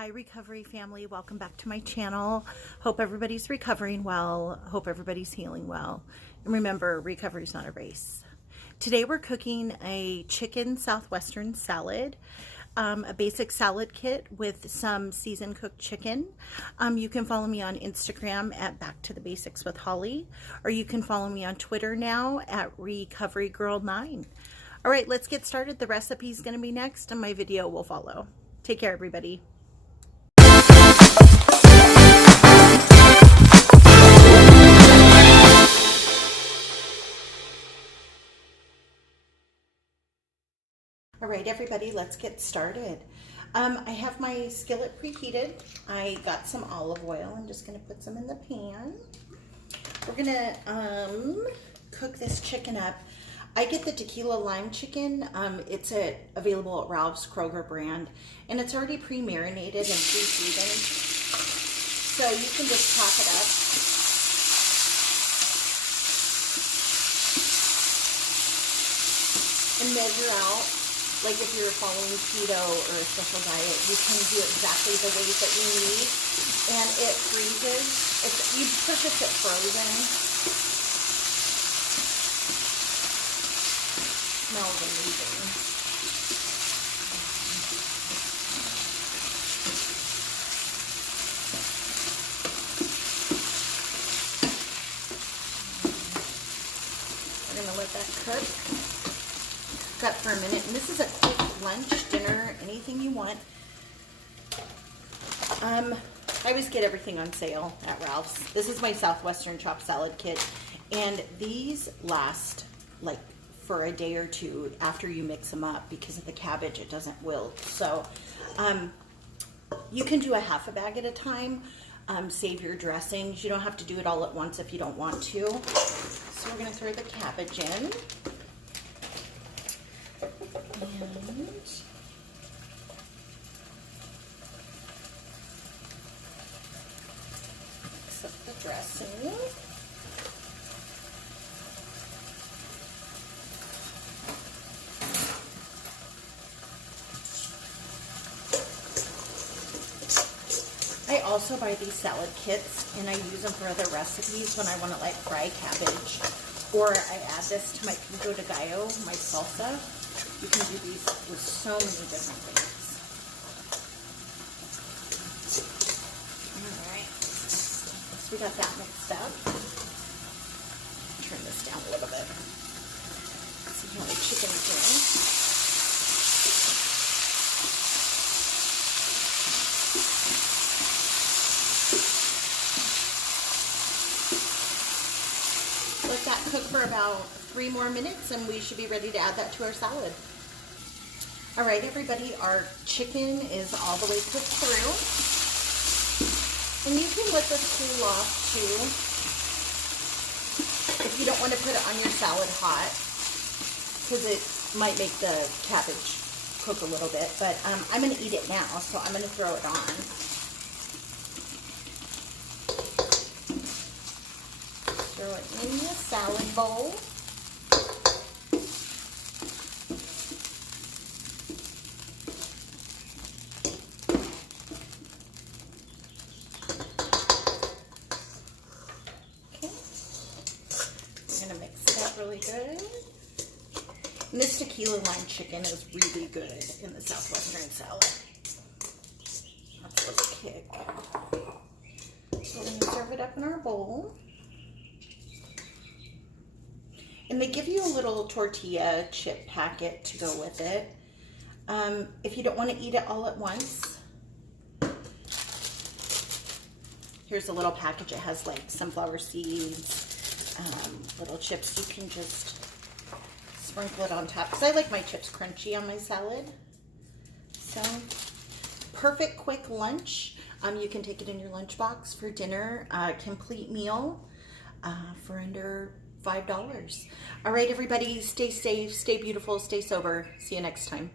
Hi recovery family, welcome back to my channel. Hope everybody's recovering well. Hope everybody's healing well. And remember, recovery is not a race. Today we're cooking a chicken Southwestern salad, a basic salad kit with some seasoned cooked chicken. You can follow me on Instagram at Back to the Basics with Holly, or you can follow me on Twitter now at RecoveryGirl9. All right, let's get started. The recipe is going to be next and my video will follow. Take care, everybody. All right, everybody, let's get started. I have my skillet preheated. I got some olive oil. I'm just going to put some in the pan. We're going to cook this chicken up. I get the tequila lime chicken. It's available at Ralph's Kroger brand, and it's already pre-marinated and pre-seasoned. So you can just chop it up. And measure out. Like if you're following keto or a special diet, you can do exactly the weight that you need, and it freezes. You purchase it frozen. Smells amazing. We're gonna let that cook. Up for a minute, and this is a quick lunch, dinner, anything you want. I always get everything on sale at Ralph's. This is my Southwestern chopped salad kit, and these last like for a day or two after you mix them up. Because of the cabbage, it doesn't wilt. So you can do a half a bag at a time. Save your dressings. You don't have to do it all at once if you don't want to. So we're going to throw the cabbage in. And mix up the dressing. I also buy these salad kits, and I use them for other recipes when I want to like fry cabbage, or I add this to my pico de gallo, my salsa. You can do these with so many different things. All right, so we got that mixed up. Turn this down a little bit. See how the chicken's doing. Let that cook for about 3 more minutes, and we should be ready to add that to our salad. All right, everybody, our chicken is all the way cooked through. And you can let this cool off too. If you don't want to put it on your salad hot, because it might make the cabbage cook a little bit. But I'm going to eat it now, so I'm going to throw it on. Throw it in the salad bowl. Really good. And this tequila lime chicken is really good in the Southwestern salad. That's a kick. So we're going to serve it up in our bowl. And they give you a little tortilla chip packet to go with it. If you don't want to eat it all at once, here's a little package. It has like sunflower seeds, little chips. You can just sprinkle it on top, because I like my chips crunchy on my salad. So perfect quick lunch. You can take it in your lunchbox for dinner, complete meal for under $5. All right, everybody, stay safe, stay beautiful, stay sober. See you next time.